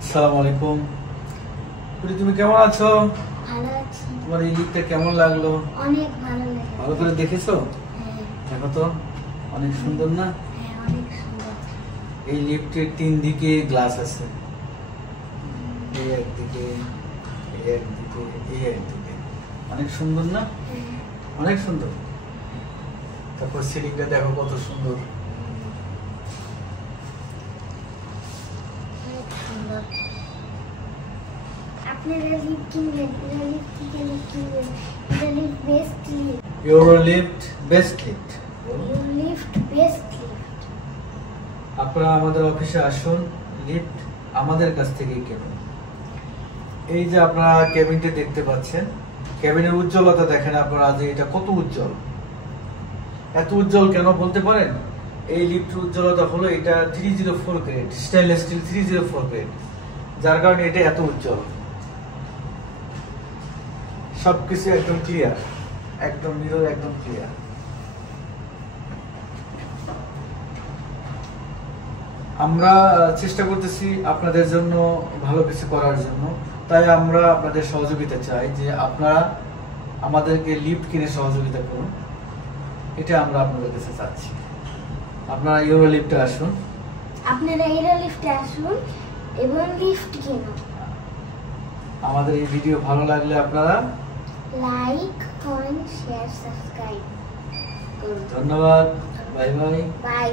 আসসালামু আলাইকুম। তুমি কেমন আছো? ভালো আছি। তোমার এই লিফটটা কেমন লাগলো? অনেক ভালো লাগে। ভালো করে দেখেছো? হ্যাঁ। দেখো তো, অনেক সুন্দর না? হ্যাঁ, অনেক সুন্দর। এই লিফটের 3 দিকে গ্লাস আছে, এই একদিকে, এই একদিকে, এই একদিকে। অনেক সুন্দর না? হ্যাঁ। অনেক সুন্দর। তারপর সিলিংটা দেখো কত সুন্দর। অনেক সুন্দর। আপনারা লিফট কিনবেন, লিফট থেকে লিফট কিনবেন। এটা lift best lift. Your lift best lift. Lift best lift. আপনারা আমাদের অফিসে আসুন, লিফট আমাদের কাছ থেকে কেনুন। এই যে আপনারা কেবিনটা দেখতে পাচ্ছেন, কেবিনের উজ্জ্বলতা দেখেন আপনারা যে এটা কত উজ্জ্বল। এত উজ্জ্বল কেন বলতে পারেন? এই লিফটের উজ্জ্বলতা হলো এটা 304 গ্রেড, স্টেনলেস স্টিল 304 গ্রেড, যার কারণে এটা এত উজ্জ্বল। সবকিছু একদম ক্লিয়ার, একদম মিরর, একদম ক্লিয়ার। আমরা চেষ্টা করতেছি আপনাদের জন্য ভালো কিছু করার জন্য, তাই আমরা আপনাদের সহযোগিতা চাই যে আপনারা আমাদেরকে লিফট কিনে সহযোগিতা করুন। এটা আমরা আপনাদের কাছে চাচ্ছি। আপনারা ইউরো লিফটে আসুন, আপনারা ইউরো লিফটে আসুন এবং লিফট কিনুন। আমাদের এই ভিডিও ভালো লাগলে আপনারা লাইক, কমেন্ট, শেয়ার, সাবস্ক্রাইব করুন। ধন্যবাদ। Bye bye. বাই।